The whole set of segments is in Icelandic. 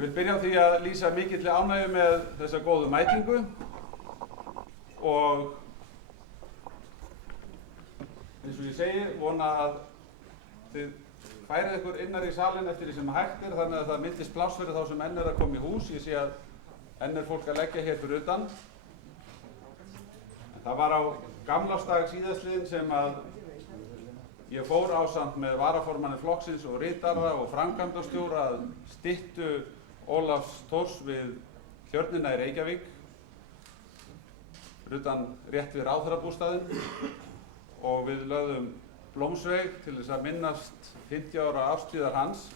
Ég vil byrja á því að lýsa mikilli ánægju með þessa góðu mætingu og eins og ég segi, vona að þið færið ykkur innar í salinn eftir því sem hægt er, þannig að það myndist pláss fyrir þá sem enn er að koma í hús. Ég sé að enn er fólk að leggja hér fyrir utan. En það var á gamlársdag síðastliðinn sem að ég fór ásamt með varaformanni flokksins og ritara og framkvæmdastjóra að styttu Ólafs Thors við Tjörnina í Reykjavík, fyrir utan rétt við ráðherrabústaðinn, og við lögðum blómsveig til þess að minnast 50 ára árstíðar hans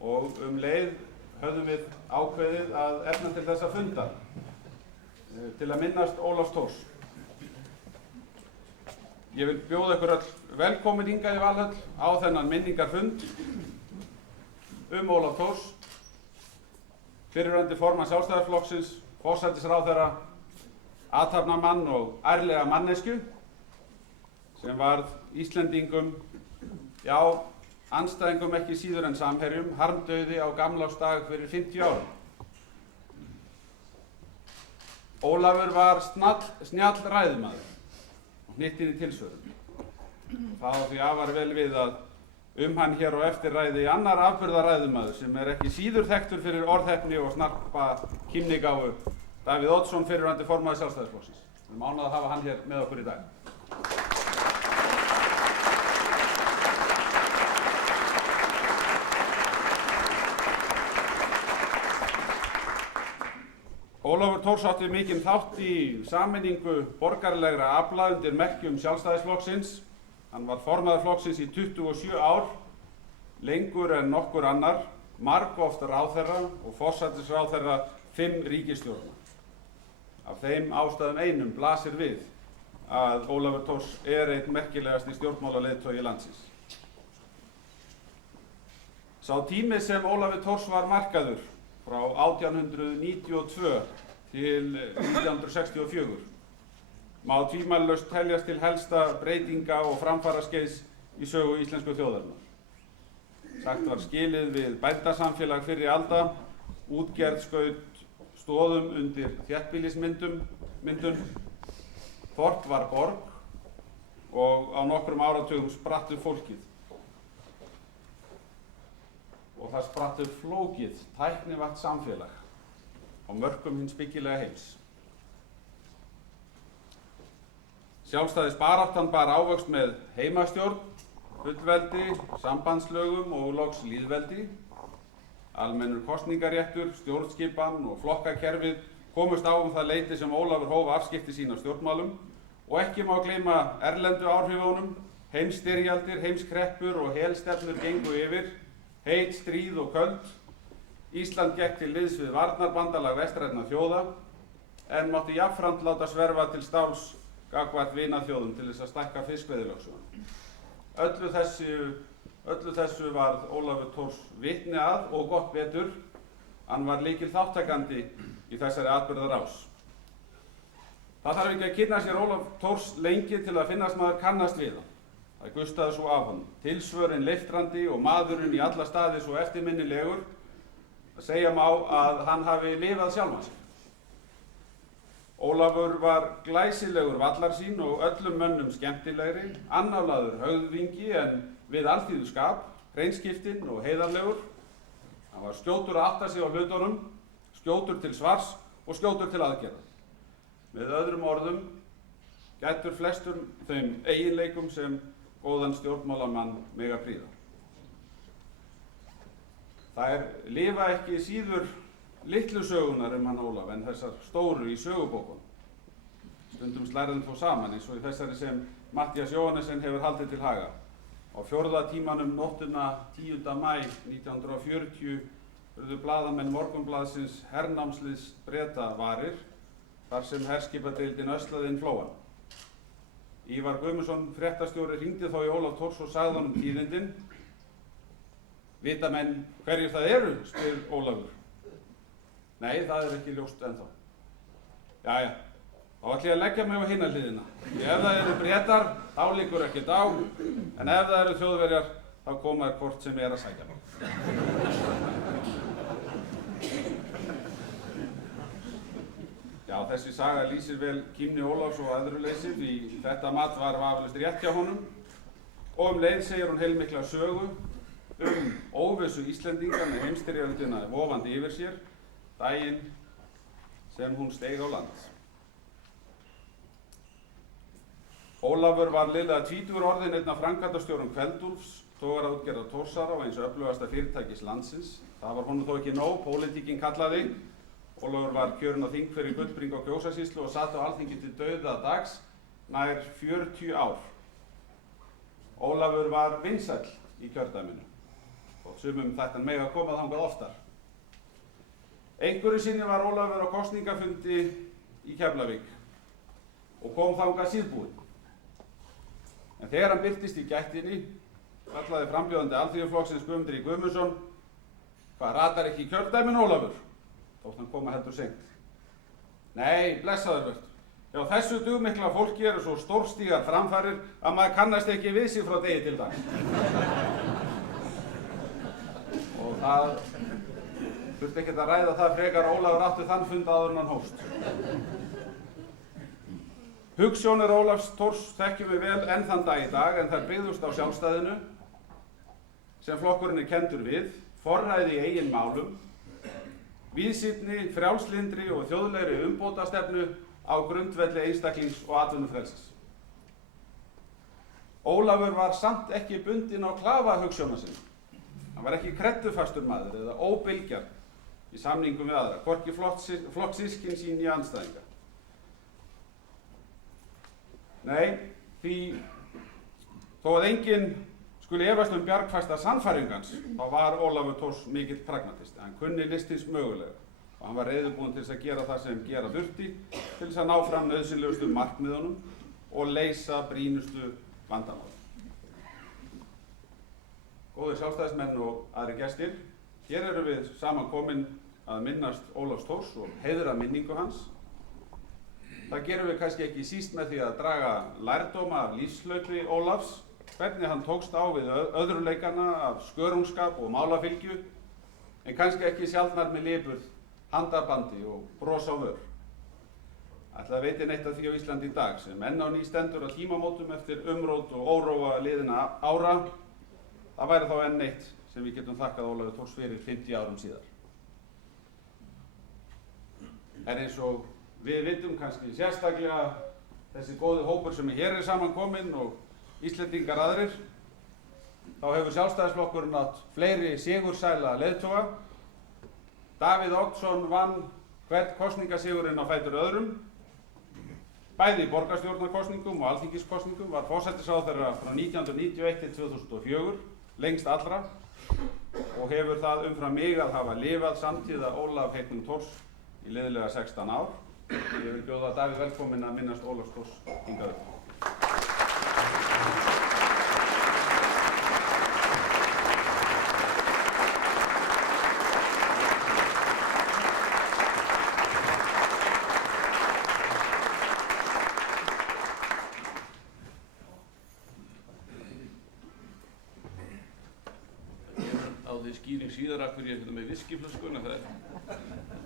og leið höfðum við ákveðið að efna til þessa fundar til að minnast Ólafs Thors. Ég vil bjóða ykkur öll velkomin hingað í Valhöll á þennan minningarfund Ólaf Thors, fyrrverandi formann Sjálfstæðisflokksins, forsætisráðherra, athafnamann og ærlega manneskju sem varð Íslendingum, já, andstæðingum ekki síður en samherjum, harmdauði á gamlársdag fyrir 50 árum. Ólafur var snjall ræðumaður og hnyttinn í tilsvörum. Það á því afar vel við að hann hér á eftir ræði annar afburðaræðumaður sem er ekki síður þekktur fyrir orðheppni og snarpa kímnigáfu, Davíð Oddsson, fyrrverandi formaður Sjálfstæðisflokksins. Við erum ánægð að hafa hann hér með okkur í dag. Ólafur Thors átti mikinn þátt í sameiningu borgaralegra afla undir merkjum Sjálfstæðisflokksins. Hann var formaður flokksins í 27 ár, lengur en nokkur annar, margoft ráðherra og forsætisráðherra 5 ríkisstjórna. Af þeim ástæðum einum blasir við að Ólafur Thors er einn merkilegasti stjórnmálaleiðtogi landsins. Sá tími sem Ólafur Thors var markaður frá 1892 til 1964 má tvímælalaust teljast til helsta breytinga og framfaraskeiðs í sögu íslensku þjóðarinnar. Sagt var skilið við bændasamfélag fyrri alda, útgerð skaut stoðum undir þéttbýlismyndun, þorp var borg og á nokkrum áratugum spratt upp fólkið. Og það spratt upp flókið, tæknivætt samfélag á mörkum hins byggilega heims. Sjálfstæðisbaráttan bar ávöxt með heimastjórn, fullveldi, sambandslögum og loks lýðveldi. Almennur kosningaréttur, stjórnskipan og flokkakerfið komust á það leyti sem Ólafur hóf afskipti sín af stjórnmálum og ekki má gleyma erlendu áhrifunum, heimsstyrjaldir, heimskreppur og helstefnur gengu yfir, heit, stríð og köld. Ísland gekk til liðs við varnarbandalag vestrænna þjóða en mátti jafnframt láta sverfa til stáls gagnvart vinaþjóðum til þess að stækka fiskveiðilögsögu. Öllu þessu varð Ólafur Thors vitni að og gott betur. Hann var lykilþátttakandi í þessari atburðarás. Það þarf ekki að kynna sér Ólaf Thors lengi til að finnast maður kannast við hann. Það gustaði svo af honum. Tilsvörin leiftrandi og maðurinn í alla staði svo eftirminnilegur að segja má að hann hafi lifað sjálfan sig. Ólafur var glæsilegur vallarsýn og öllum mönnum skemmtilegri, annálaður höfðingi en við alþýðuskap, hreinskiptinn og heiðarlegur. Hann var skjótur að átta sig á hlutunum, skjótur til svars og skjótur til aðgerða. Með öðrum orðum gætur flestum þeim eiginleikum sem góðan stjórnmálamann mega prýða. Þær lifa ekki síður litlu sögunar hann Ólaf en þessar stóru í sögubókunum. Stundum slærðum þó saman eins og í þessari sem Matthías Jóhannesen hefur haldið til haga. Á 4. tímanum nóttina 10. maí 1940 urðu blaðamenn Morgunblaðsins hernámsliðs Breta varir þar sem herskipadeildin öslaði inn flóann. Ívar Guðmundsson, fréttastjóri, hringdi þá í Ólaf Thors og sagði honum tíðindin. Vita menn hverjir það eru, spyr Ólafur. Nei, það er ekki ljóst ennþá. Jæja, þá ætla ég að leggja mig á hina hliðina. Ef það eru Bretar, þá liggur ekkert á, en ef það eru Þjóðverjar, þá koma hvort sem er að sækja mig. þessi saga lýsir vel kímni Ólafs og æðruleysi því þetta mat var vafalaust rétt hjá honum og leið segir hún heilmikla sögu óvissu Íslendinga með heimsstyrjöldina vofandi yfir sér daginn sem hún steig á land. Ólafur var liðlega tvítugur orðinn einn af framkvæmdastjórum Kveldúlfs, togaraútgerðar Þórsara og eins öflugasta fyrirtækis landsins. Það var honum þó ekki nóg, pólitíkin kallaði. Ólafur var kjörinn á þing fyrir Gullbring og Kjósarsýslu og sat á Alþingi til dauða dags nær 40 ár. Ólafur var vinsæll í kjördæminu og sumum þætti mega koma þangað oftar. Einhverju sinni var Ólafur á kosningafundi í Keflavík og kom þangað síðbúinn. En þegar hann birtist í gættinni kallaði frambjóðandi Alþýðuflokksins Guðmundur í Guðmundsson: "Hvað, ratar ekki í kjördæminu, Ólafur?" Þótt hann koma heldur seint. "Nei, blessaður vertu. Já, þessu dugmikla fólki eru svo stórstígar framfarir að maður kannast ekki við sig frá degi til dags." Og það þurfti ekkert að ræða það frekar, Ólafur átti þann fund áður en hann hófst. Hugsjónir Ólafs Thors þekkjum við vel enn þann dag í dag, en þær byggðust á sjálfstæðinu sem flokkurinn er kenndur við, forræði í eigin málum, víðsýnni, frjálslyndri og þjóðlegri umbótastefnu á grundvelli einstaklings- og atvinnufrelsis. Ólafur var samt ekki bundinn á klafa hugsjóna sinna. Hann var ekki kreddufastur maður eða óbylgjarn í samningum við aðra, hvorki flokksystkini sín né andstæðinga. Nei, því þó að enginn skuli efast bjargfasta sannfæringans, þá var Ólafur Thors mikill pragmatisti. Hann kunni listins mögulega og hann var reiðubúinn til þess að gera það sem gera þurfti til þess að ná fram nauðsynlegustu markmiðunum og leysa brýnustu vandamál. Góðir sjálfstæðismenn og aðrir gestir, hér erum við saman komin að minnast Ólafs Thors og heiðra minningu hans. Það gerum við kannski ekki síst með því að draga lærdóma af lífshlaupi Ólafs, hvernig hann tókst á við öðruleikana af skörungskap og málafylgju, en kannski ekki sjaldnar með lipurð, handabandi og bros á vör. Ætli það veitir neitt af því á Íslandi í dag sem enn á ný stendur á tímamótum eftir umrót og óróa liðinna ára, það væri þá enn eitt sem við getum þakkað Ólafi Thors fyrir 50 árum síðar. En eins og við vitum kannski sérstaklega þessi góði hópur sem hér er saman kominn og Íslendingar aðrir, þá hefur Sjálfstæðisflokkurinn átt fleiri sigursæla leiðtoga. Davíð Oddsson vann hvern kosningasigurinn á fætur öðrum, bæði í borgarstjórnarkosningum og alþingiskosningum, var forsætisráðherra frá 1991 til 2004, lengst allra, og hefur það umfram mig að hafa lifað samtíða Ólaf heitnum Thors í liðlega 16 ár. Ég vil bjóða Davíð velkominn að minnast Ólafs Thors hingað upp. Skýring síðar af hverju ég er með viskíflöskuna, þetta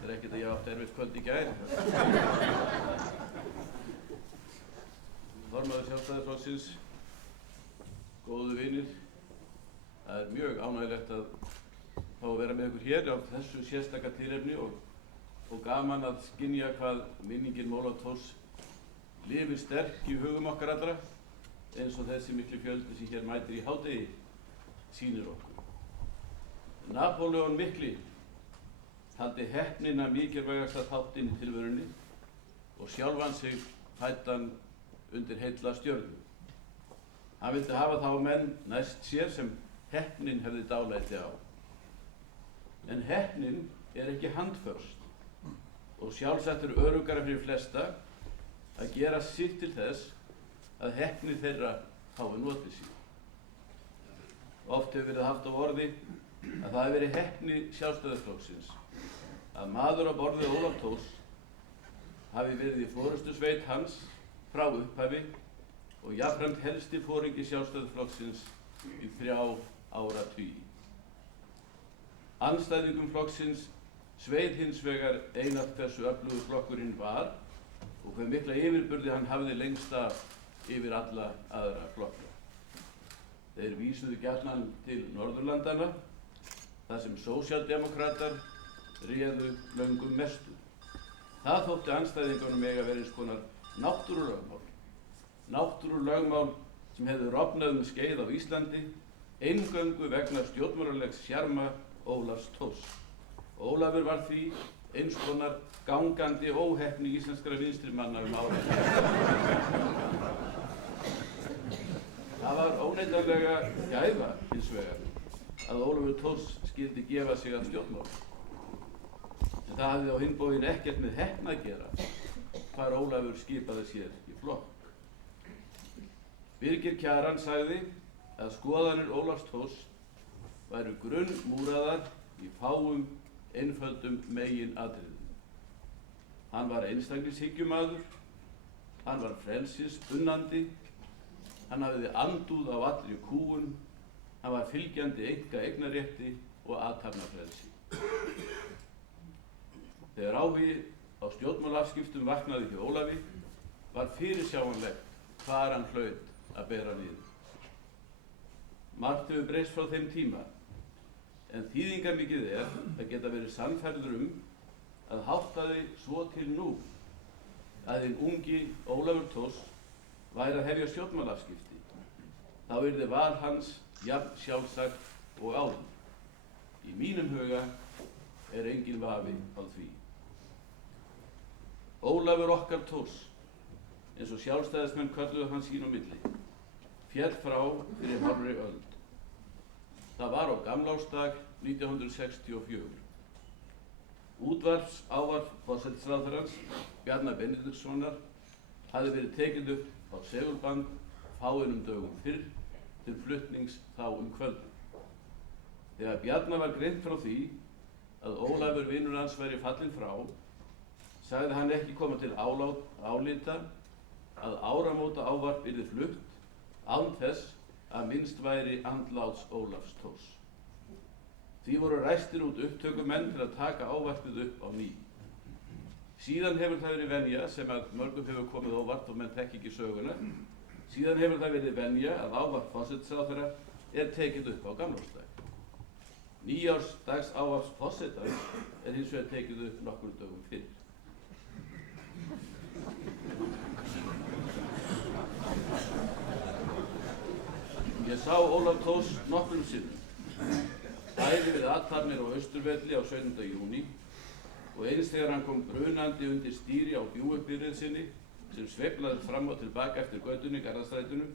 er ekkert að ég átti erfitt kvöld í gær. Formaður Sjálfstæðisflokksins, góðu vinir, það er mjög ánægilegt að fá að vera með ykkur hér á þessu sérstaka tilefni og gaman að skynja hvað minningin Ólaf Thors lifir sterk í hugum okkar allra, eins og þessi miklu fjöldi sem hér mætir í hádegi sýnir okkur. Napóleon mikli taldi heppnina mikilvægasta þáttinn í tilverunni og sjálfan sig fæddan undir heilla stjörnu. Hann vildi hafa þá menn næst sér sem heppnin hefði dálæti á. En heppnin er ekki handförst og sjálfsagt öruggara fyrir flesta að gera sitt til þess að heppni þeirra fái notið sín. Oft hefur verið haft á orði að það hefur verið heppni Sjálfstæðisflokksins að maður á borð við Ólaf Thors hafi verið í forystusveit hans frá upphafi og jafnframt helsti foringi Sjálfstæðisflokksins í 3 áratugi. Andstæðingum flokksins sveið hins vegar einatt hversu öflugur flokkurinn var og hve mikla yfirburði hann hafði lengst af yfir alla aðra flokka. Þeir vísuðu gjarnan til Norðurlandanna, þar sem sósíaldemókratar réðu löngum mestu. Það þótti andstæðingunum eiga verið eins konar náttúrulögmál sem hefðu rofnað skeið á Íslandi eingöngu vegna stjórnmálalegs sjarma Ólafs Thors. Ólafur var því eins konar gangandi óheppni íslenskra vinstrimanna ára. Það var óneitanlega gæfa hins vegar að Ólafur Thors skyldi gefa sig að stjórnmálum. En það hafði á hinn bóginn ekkert með heppni að gera hvar Ólafur skipaði sér í flokk. Birgir Kjaran sagði að skoðanir Ólafs Thors væru grunnmúraðar í fáum einföldum meginatriðum. Hann var einstaklingshyggjumaður, hann var frelsispunnandi, hann hafði andúð á allri kúgun, hann var fylgjandi eignarrétti og athafnafrelsi. Þegar áhugi á stjórnmálaafskiptum vaknaði hjá Ólafi var fyrirsjáanlegt hvar hann hlaut að bera niður. Margt hefur breyst frá þeim tíma, en þýðingarmikið að geta verið sannfærður að háttaði svo til nú að hinn ungi Ólafur Thors væri að hefja stjórnmálaafskipti. Þá yrði val hans jafn sjálfsagt og áður. Í mínum huga enginn vafi á því. Ólafur okkar Thors, eins og sjálfstæðismenn kölluðu hann sín á milli, féll frá fyrir hálfri öld. Það var á gamlársdag 1964. Útvarpsávarp forsætisráðherrans, Bjarna Benediktssonar, hafði verið tekið upp á segulband fáeinum dögum fyrr til flutnings þá kvöldið. Þegar Bjarna var greint frá því að Ólafur vinur hans væri fallinn frá, sagði hann ekki koma til álita að áramóta ávarp yrði flutt án þess að minnst væri andláts Ólafs Thors. Því voru ræstir út upptökumenn til að taka ávarpið upp á ný. Síðan hefur það verið venja, sem að mörgum hefur komið óvart og menn þekki ekki söguna, síðan hefur það verið venja að ávarp forsætisráðherra tekið upp á gamlársdag. Nýársdags ávarps forsetans hins vegar tekið upp nokkur dögum fyrr. Ég sá Ólaf Thors nokkrum sinnum, bæði við athafnir á Austurvelli á 17. júní og eins þegar hann kom brunandi undir stýri á bjúgbyrðið sinni sem sveiflaðist fram og tilbaka eftir götunni í Garðastrætinu,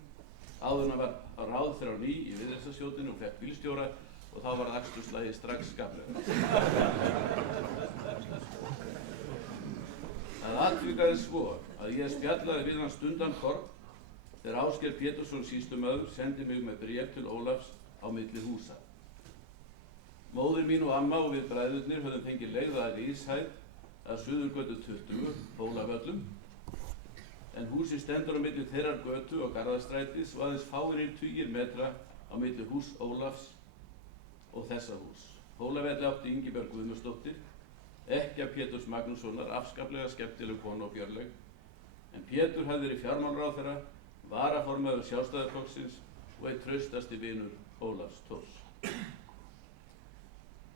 áður en hann var ráðherra á ný í Viðreisnarstjórninni og fékk bílstjóra og þá var aksturslagið strax skaplega. Það atvikaðist svo að ég spjallaði við hann stundankorn þegar Ásgeir Pétursson sýslumaður sendi mig með bréf til Ólafs á milli húsa. Móðir mín og amma og við bræðurnir höfðum fengið leigða ríshæð að Suðurgötu 20, Hólavöllum, en húsið stendur á milli þeirrar götu og Garðastrætis og aðeins fáeinir tugir metra á milli hús Ólafs og þessa hús. Hólavelli átti Ingibjörg Guðmundsdóttir, ekkja Péturs Magnússonar, afskaplega skemmtileg kona og fjörleg, en Pétur hafði verið fjármálaráðherra, varaformaður Sjálfstæðisflokksins og einn traustasti vinur Ólafs Thors.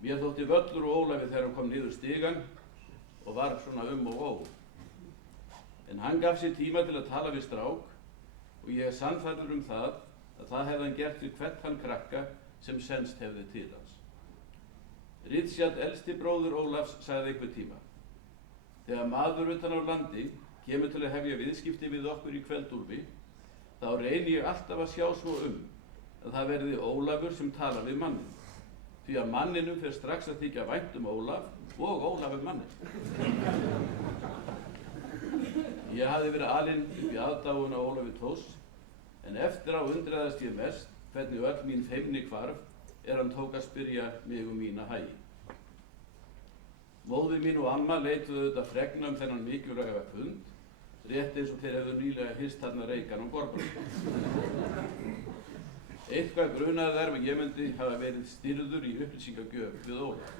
Mér þótti völlur og Ólafi þegar hann kom niður stigann og var svona og ó. En hann gaf sér tíma til að tala við strák og ég sannfærður það að það hefði hann gert við hvern þann krakka sem senst hefði til hans. Richard, elsti bróðir Ólafs, sagði einhvern tíma: þegar maður utan á landi kemur til að hefja viðskipti við okkur í Kveldúlfi, þá reyni ég alltaf að sjá svo að það verði Ólafur sem talar við mannin, því að manninum fer strax að þykja vænt Ólaf og Ólafur mannin. Ég hafði verið alinn upp í aðdáun á Ólafi Thors, en eftir á undraðist ég mest hvernig öll mín feimni hvarf hann tók að spyrja mig mína hagi. Móðir mín og amma leituðu auðvitað fregna þennan mikilvæga fund, rétt eins og þeir hefðu nýlega hist þarna Reykján og Borbrunn. Eitthvað grunaði þær að ég myndi hafa verið stýrður í upplýsingagjöf við Ólaf.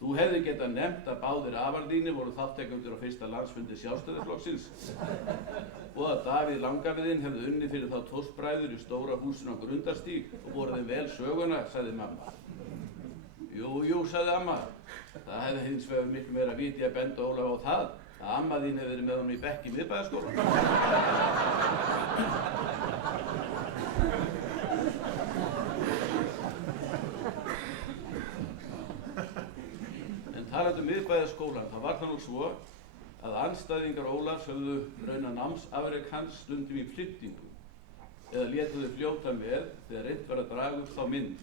Þú hefði getað nefnt að báðir afar þínir voru þátttakendur á fyrsta landsfundi Sjálfstæðisflokksins og að Davíð langafiðinn hefði unnið fyrir þá tóstbræður í stóra húsinu á Grundarstíg og voru þeim vel söguna, sagði mamma. Jú, sagði amma. Það hefði hins vegar miklu meira viti að benda Ólaf á það að amma þín hefði verið með honum í bekk í Miðbæjarskólanum. Talandi Miðbæjarskólann, það var það nú svo að andstæðingar Ólafs höfðu raunar námsafrek hans stundum í flyttingu eða létu þau fljóta með þegar reynt var að draga upp þá mynd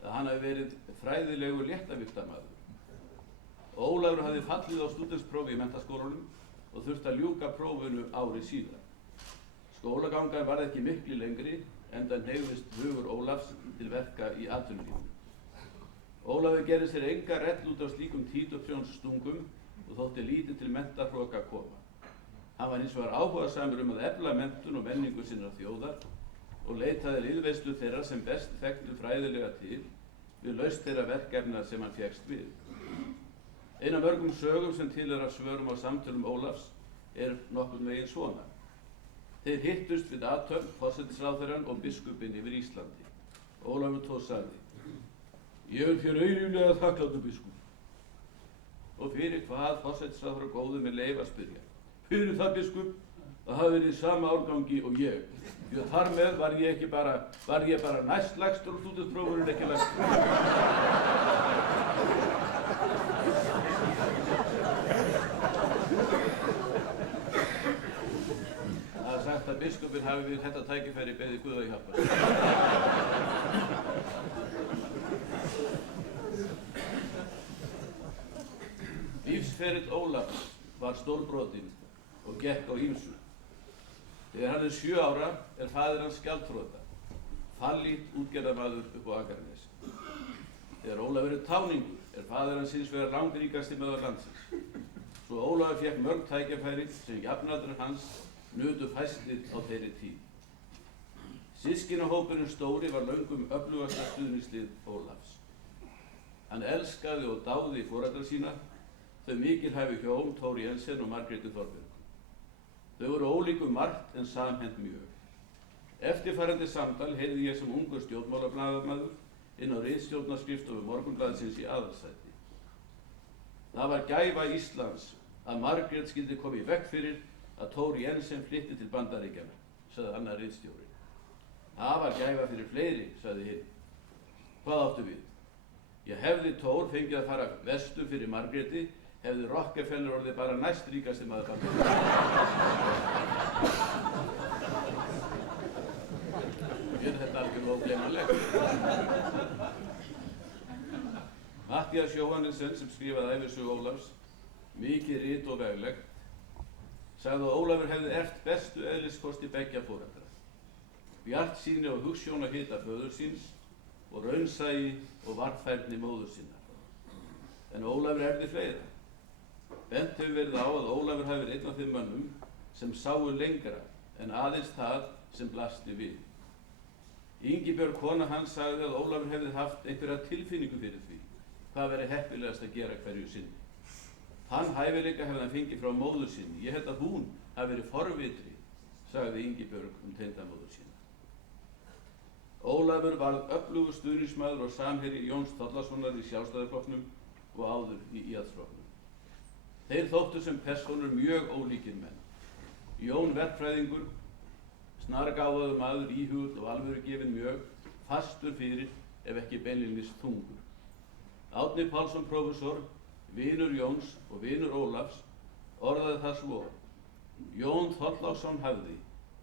að hann hafi verið fræðilegur léttavíktamaður. Ólafur hafði fallið á stúdentsprófi í menntaskólanum og þurfti að ljúka prófinu ári síðar. Skólagangan varð ekki miklu lengri enda hneigðist hugur Ólafs til verka í atvinnulífinu. Ólafur gerði sér enga rell út af slíkum títuprjónsstungum og þótti lítið til menntahroka að koma. Hann var hins vegar áhugasamur að efla menntun og menningu sinnar þjóðar og leitaði liðveislu þeirra sem best þekktu fræðilega til við lausn þeirra verkefna sem hann fékkst við. Ein af mörgum sögum sem tilheyra svörum á samtölum Ólafs nokkurn veginn svona. Þeir hittust við athöfn, forsætisráðherrann og biskupinn yfir Íslandi. Ólafur Thors sagði: Ég vil þér eilíflega þakklátur biskup. Og fyrir hvað forsætisráðherra góður með leyfi að spyrja? Fyrir það biskup að hafa verið í sama árgangi og ég. Því að þar með var ég bara næstlægstur og stúdentsprófurinn ekki lægstur. Það er sagt að biskupinn hafi við þetta tækifæri beðið Guð að hjálpa. Lífsferill Ólafs var stórbrotinn og gekk á ýmsu. Þegar hann 7 ára faðir hans gjaldþrota, fallít útgerðarmaður upp á Akranesi. Þegar Ólafur táningur faðir hans hins vegar langríkasti maður landsins. Svo Ólafur fékk mörg tækifæri sem jafnaldrar hans nutu fæstir á þeirri tíð. Systkinahópurinn stóri var löngum öflugasta stuðningslið Ólafs. Hann elskaði og dáði foreldra sína, þau mikilhæfu hjón Thor Jensen og Margréti Þorbjörg. Þau voru ólík margt en samhent mjög. Eftirfarandi samtal heyrði ég sem ungur stjórnmálablaðamaður inn á ritstjórnarskrifstofu Morgunblaðsins í Aðalsæti. Það var gæfa Íslands að Margrét skyldi koma í veg fyrir að Thor Jensen flytti til Bandaríkjanna, sagði annar ritstjóri. Það var gæfa fyrir fleiri, sagði hinn. Hvað áttu við? Ég hefði Thor fengið að fara vestur fyrir Margréti, hefði Rockefeller orðið bara næstríkasti maður Bandaríkjanna. Þetta algjörlega ógleymanlegt. Matthías Jóhannesson, sem skrifaði ævisögu Ólafs, mikið rit og veglegt, sagði að Ólafur hefði erft bestu eðliskosti beggja foreldra. Bjartsýni og hugsjónahita föður síns og raunsæi og varfærni móður sinnar. En Ólafur erfði fleira. Bent hefur verið á að Ólafur hafi verið einn af þeim mönnum sem sáu lengra en aðeins það sem blasti við. Ingibjörg kona hans sagði að Ólafur hefði haft einhverja tilfinningu fyrir því hvað væri heppilegast að gera hverju sinni. Þann hæfileika hefði hann fengið frá móður sinni. Ég held að hún hafi verið forvitri, sagði Ingibjörg tengdamóður sína. Ólafur varð öflugur stuðningsmaður og samherji Jóns Þorlákssonar í Sjálfstæðisflokknum og áður í Íhaldsflokknum. Þeir þóttu sem persónur mjög ólíkir menn. Jón verkfræðingur, snargáfaður maður, íhugull og alvörugefinn mjög, fastur fyrir ef ekki beinlínis þungur. Árni Pálsson prófessor, vinur Jóns og vinur Ólafs, orðaði það svo: Jón Þorláksson hafði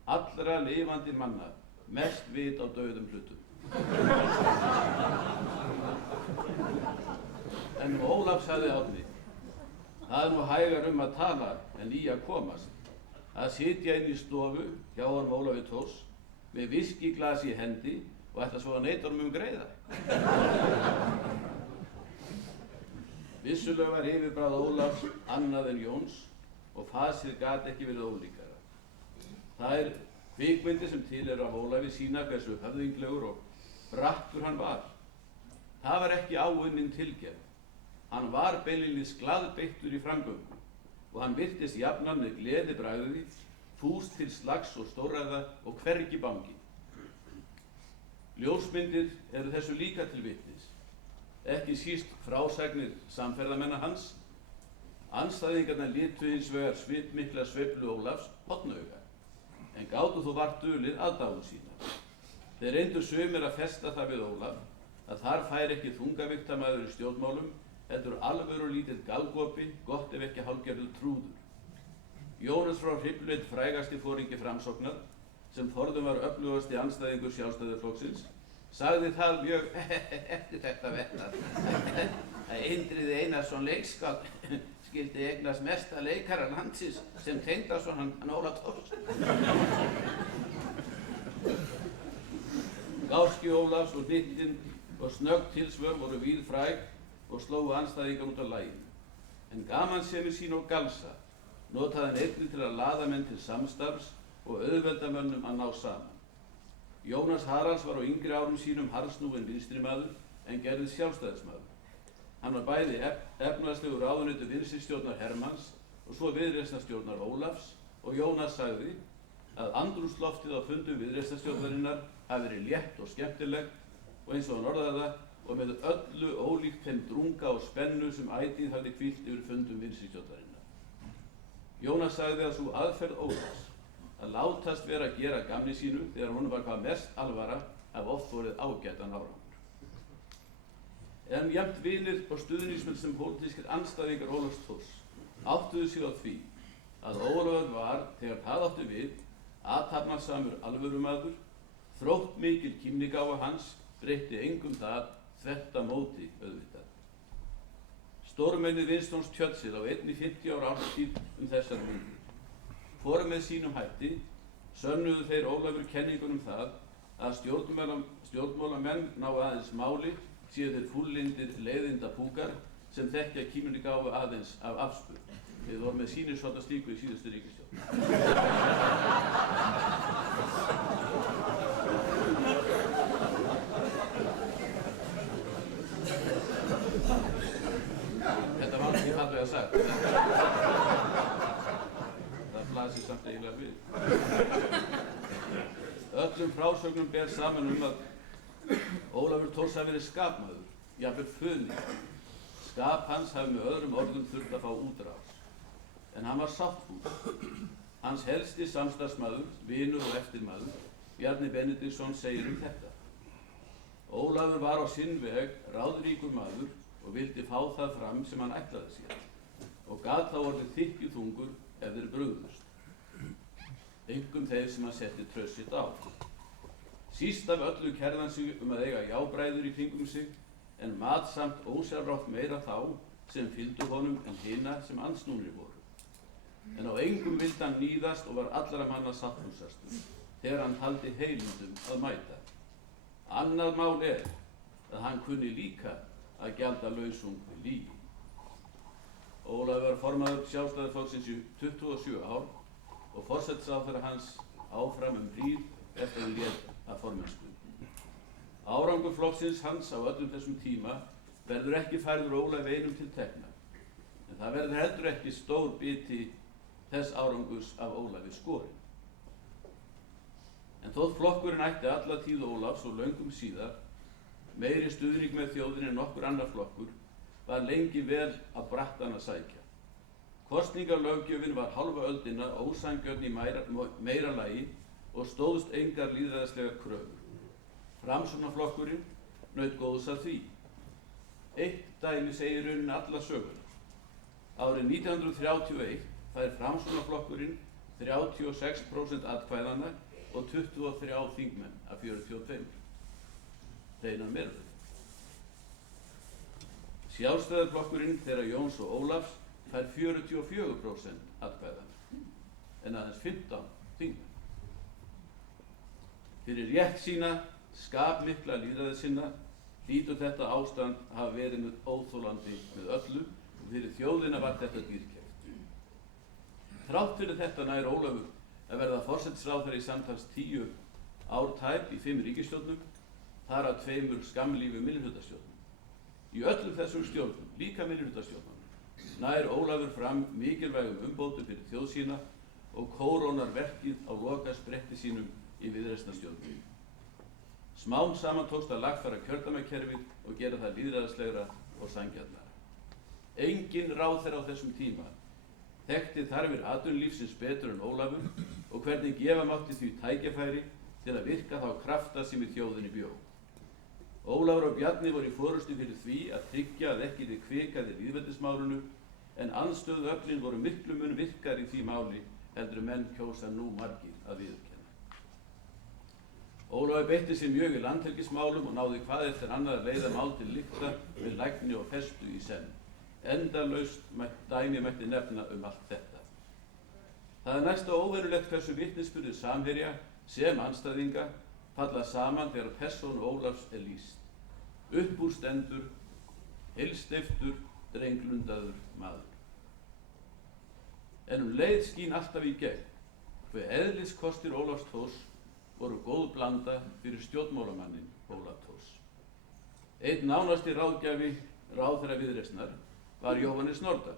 allra lifandi manna mest vit á dauðum hlutum. En Ólaf sagði Árni: Það er nú hægar að tala en í að komast. Að sitja inn í stofu hjá honum Ólafi Thors með viskíglas í hendi og ætla svo að neita honum greiða. Vissulega var yfirbragð Ólafs annað en Jóns og fasið gat ekki verið ólíkara. Það er kvikmyndir sem til af Ólafi sýna hversu höfðinglegur og brattur hann var. Það var ekki áunnin tilgerð. Hann var beinlínis glaðbeittur í framgöngu og hann virtist jafnan með gleðibragði, fús til slags og stórræða og hvergi bangi. Ljósmyndir eru þessu líka til vitnis, ekki síst frásagnir samferðamenna hans. Andstæðingarnir litu hins vegar svipmikla sveiflu Ólafs hornauga, en gátu þó vart dulið aðdáun sína. Þeir reyndu sumir að festa það við Ólaf að þar færi ekki þungavíktamaður í stjórnmálum, heldur alvöru lítill galgopi, gott ef ekki hálfgerður trúður. Jónas frá Hriflu, einn frægasti foringi Framsóknar, sem forðum var öflugasti andstæðingur Sjálfstæðisflokksins, sagði það mjög eftir þetta verkað að Indriði Einarsson leikskáld skyldi eignast mesta leikara landsins sem Tengdason hann Ólaf Thors. Gáski Ólafs og hnittin og snögg tilsvör voru víðfræg og slógu andstæðingar út af laginu. En gamansemi sín og galsa notaði hann einnig til að laða menn til samstarfs og auðvelda mönnum að ná saman. Jónas Haralds var á yngri árum sínum harðsnúinn vinstrimaður en gerðist sjálfstæðismaður. Hann var bæði efnahagslegur ráðuneyti vinstristjórnar Hermanns og svo viðreisnarstjórnar Ólafs, og Jónas sagði að andrúmsloftið á fundum viðreisnarstjórnarinnar hafi verið létt og skemmtilegt og eins og hann orðaði það, og með öllu ólíkt þeim drunga og spennu sem ætíð hafði hvílt yfir fundum vinstristjórnarinnar. Jónas sagði að sú aðferð Ólafs að látast vera að gera gamni sínu þegar honum var hvað mest alvara hafi oft vorið ágætan árangur. En jafnt vinir og stuðningsmenn sem pólitískir andstæðingar Ólafs Thors áttuðu sig á því að Ólafur var, þegar það átti við, athafnasamur alvörumaður, þróttmikil kímnigáfa hans breytti engum það, þvert á móti auðvitað. Stórmenni Winstons Churchill á einni 50 ára árstíð þessar mundir. Hvorum með sínum hætti sönnuðu þeir Ólafur kenningunum það að stjórnmálamenn ná aðeins máli séu þeir fúllindir leiðinda púkar sem þekkja kímnigáfu aðeins af afspurn. Þeir voru með sýnishorn slíku í síðustu ríkisstjórn. Þetta var ekki fallega sagt. Það blasir samt eiginlega við. Öllum frásögnum ber saman að Ólafur Thors hafi verið skapmaður, jafnvel funi. Skap hans hafi með öðrum orðum þurft að fá útrás. En hann var sáttfús. Hans helsti samstarfsmaður, vinur og eftirmaður, Bjarni Benediktsson, segir þetta. Ólafur var á sinn veg ráðríkur maður og vildi fá það fram sem hann ætlaði sér og gat þá orðið þykkjuþungur ef þeir brugðust. Einkum þeir sem hann setti traust sitt á. Síst af öllu kærði hann sig að eiga jábræður í kringum sig, en mat samt ósjálfrátt meira þá sem fylgdu honum en hina sem andsnúnir voru. En á engum vildi hann níðast og var allra manna sáttfúsastur, þegar hann taldi heilindum að mæta. Annað mál að hann kunni líka að gjalda lausung við lígi. Ólafur var formaður Sjálfstæðisflokksins í 27 ár og forsætisráðherra hans áfram hríð eftir hann lét af formennsku. Árangur flokksins hans á öllum þessum tíma verður ekki færður Ólafi einum til tekna, en það verður heldur ekki stór biti þess árangurs af Ólafi skorinn. En þótt flokkurinn ætti alla tíð Ólafs og löngum síðar meiri stuðning með þjóðinni en nokkur annar flokkur, var lengi vel að brattan að sækja. Kosningalöggjöfin var hálfa öldina ósanngjörn í meira lagi og stóðst engar lýðræðislegar kröfur. Framsóknarflokkurinn naut góðs af því. Eitt dæmi segir rauninni alla söguna. Árið 1931 fær Framsóknarflokkurinn 36% atkvæðanna og 23 þingmenn af 42. Hreinan meirihluta. Sjálfstæðisflokkurinn þeirra Jóns og Ólafs fær 44% atkvæðanna, en aðeins 15 þingmenn. Fyrir rétt sína, skapmikla lýðræðissinna, hlýtur þetta ástand hafa verið óþolandi með öllu og fyrir þjóðina var þetta dýrkeypt. Þrátt fyrir þetta nær Ólafur að verða forsætisráðherra í samtals 10 ár tæp í 5 ríkisstjórnum, þar af 2 skammlífu minnihlutastjórnum. Í öllum þessum stjórnum, líka minnihlutastjórnum, nær Ólafur fram mikilvægum umbótum fyrir þjóð sína og kórónar verkið á lokaspretti sínum í viðreisnarstjórnum. Smám saman tókst að lagfæra kjördæmakerfið og gera það lýðræðislegra og sanngjarnara. Enginn ráðherra á þessum tíma þekkti þarfir atvinnulífsins betur en Ólafur og hvernig gefa mátti því tækifæri til að virka þá krafta sem í þjóðinni bjó. Ólafur og Bjarni voru í forystu fyrir því að tryggja að ekki yrði hvikað í lýðveldismálinu, en andstöðuöflin voru miklu mun virkari í því máli heldur menn kjósa nú margir að viðurkenna. Ólafur beitti sér mjög í landhelgismálum og náði hvað eftir annað að leiða mál til lykta með lagni og festu í senn. Endalaust dæmi mætti nefna allt þetta. Það er næsta óvenjulegt hversu vitnisburðir samherja sem andstæðinga falla saman þegar persónu Ólafs er lýst. Upp úr stendur, heilsteyptur, drenglundaður maður. En leið skín alltaf í gegn hve eðliskostir Ólafs Thors voru góð blanda fyrir stjórnmálamannin Ólaf Thors. Einn nánasti ráðgjafi ráðherra Viðreisnar var Jóhannes Nordal,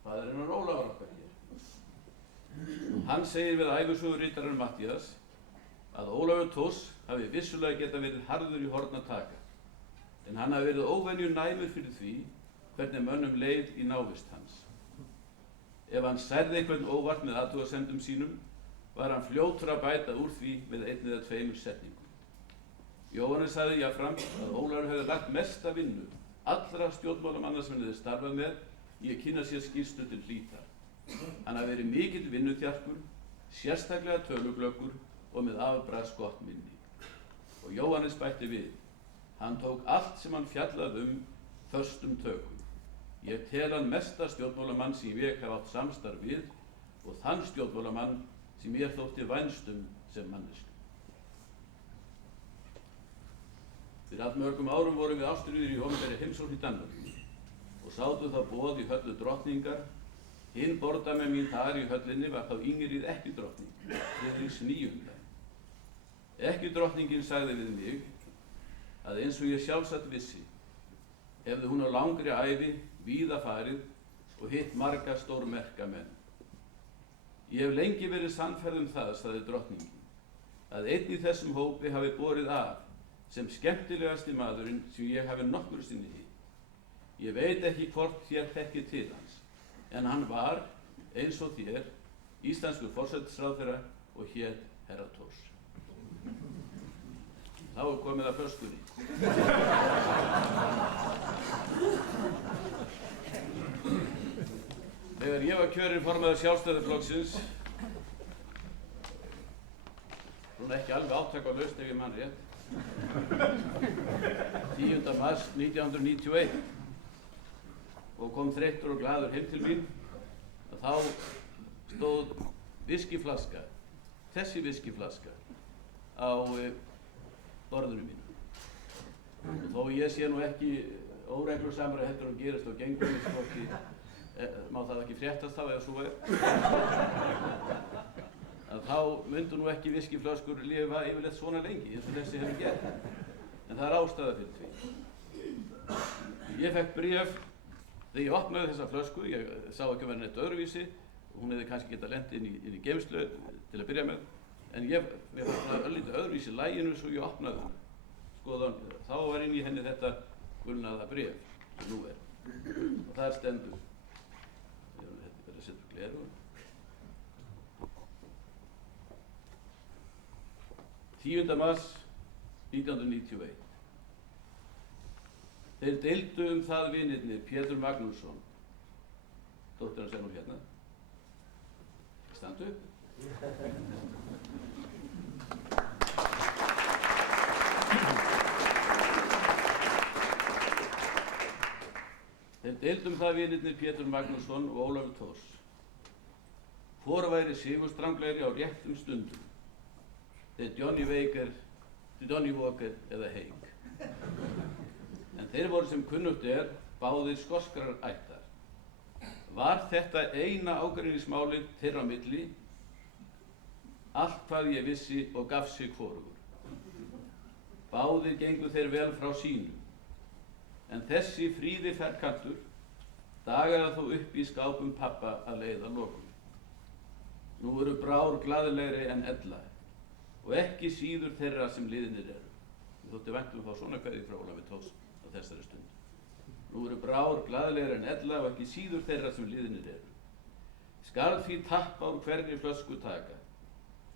faðir hennar Ólafar okkar hér. Hann segir við ævisögurittarinn Matthías að Ólafur Thors hafi vissulega getað verið harður í horn að taka, en hann hafi verið óvenju næmur fyrir því hvernig mönnum leið í návist hans. Ef hann særði einhvern óvart með athugasemdum sínum, var hann fljótur að bæta úr því með 1 eða 2 setningum. Jóhannes sagði jafnframt að Ólafur hefði lagt mesta vinnu allra stjórnmálamanna sem hann hefði starfað með í að kynna sér skýrslu til hlítar. Hann hafi verið mikill vinnuþjarkur, sérstaklega töluglöggur og með afbragðs gott minni. Og Jóhannes bætti við: hann tók allt sem hann fjallaði föstum tökum. Ég tel hann mesta stjórnmálamann sem ég hef átt samstarf við og þann stjórnmálamann sem ég þótti vænstum sem mannesku. Fyrir allmörgum árum vorum við Ástríður í opinberri heimsókn í Danmörku og sátum þá boð í höllu drottningar. Hinn borðdæmi mín þar í höllinni var þá Ingrid ekkjudrottning, Friðriks IX. Ekkjudrottningin sagði við mig að eins og ég sjálfsagt vissi, hefði hún á langri ævi víða farið og hitt marga stórmerka menn. Ég hef lengi verið sannfærð það, sagði drottningin, að einn í þessum hópi hafi borið af sem skemmtilegasti maðurinn sem ég hafi nokkru sinni hitt. Ég veit ekki hvort þér þekkið til hans, en hann var, eins og þér, íslenskur forsætisráðherra og hét herra Thors. Þá er komið að flöskunni. Þegar ég var kjörinn formaður Sjálfstæðisflokksins, svona ekki alveg áttakalaust ef ég man rétt, 10. mars 1991, og kom þreyttur og glaður heim til mín, að þá stóð viskíflaska, þessi viskíflaska, á borðinu mínu. Og þó ég sé nú ekki óreglusamari heldur en gerist á gengurmiðsflokki, má það ekki fréttast þá ef svo að þá myndu nú ekki viskíflöskur lifa yfirleitt svona lengi eins og þessi hefur gert. En það er ástæða fyrir því. Ég fekk bréf þegar ég opnaði þessa flösku, ég sá ekki að vera neitt öðruvísi, hún hefði kannski getað lent inn í geymslu til að byrja með, en ég fannst það örlítið öðruvísi laginu svo ég opnaði hann. Skoðan, þá var inn í henni þetta gulnaða bréf sem nú er. Og þar stendur, ég verði að setja gleraugun, 10. mars 1991. Þeir deildu það vinirnir Pétur Magnússon, dóttir hans er nú hérna, standu upp. Þeir deildu það vinirnir Pétur Magnússon og Ólafur Thors. Hvor væri sigurstranglegri á réttum stundum, þeir Johnny Walker eða Haig. En þeir voru sem kunnugt báðir skoskrar ættar. Var þetta eina ágreiningsmálið þeirra á milli, allt hvað ég vissi og gaf sig hvorugur. Báðir gengu þeir vel frá sínu, en þessi fríði ferkantur dagar þó upp í skápum pabba að leiða lokum. Nú eru brár glaðlegri en ella og ekki síður þeirra sem liðnir eru. Mér þótti vænt að fá svona kveðju frá Ólafi Thors á þessari stund. Nú eru brár glaðlegri en ella og ekki síður þeirra sem liðnir eru. Skal því tappa úr hverri flösku taka,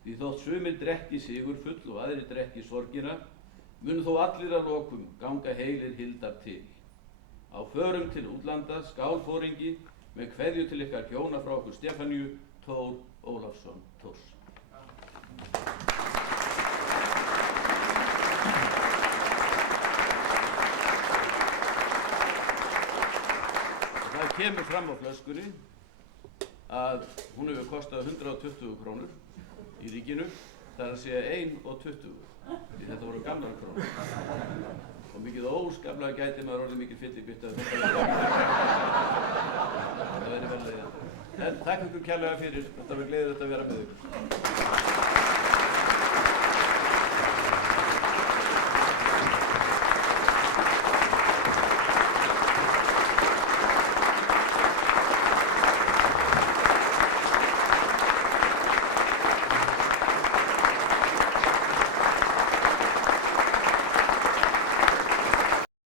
því þótt sumir drekki sigur full og aðrir drekki sorgina, munu þó allir að lokum ganga heilir hildar til. Á förum til útlanda, skálfóringi, með kveðju til ykkar hjóna frá okkur Stefaníu, Thor Ólafsson Thors. Það kemur fram á flöskunni að hún hefur kostað 120 krónur í ríkinu, það er að segja 1,20, því þetta voru gamlar krónur. Og mikið óskaplega gæti maður orðið mikið fyllibytta að það verið vel leiðandi. En takk ykkur kærlega fyrir, þetta var gleðilegt að vera með ykkur.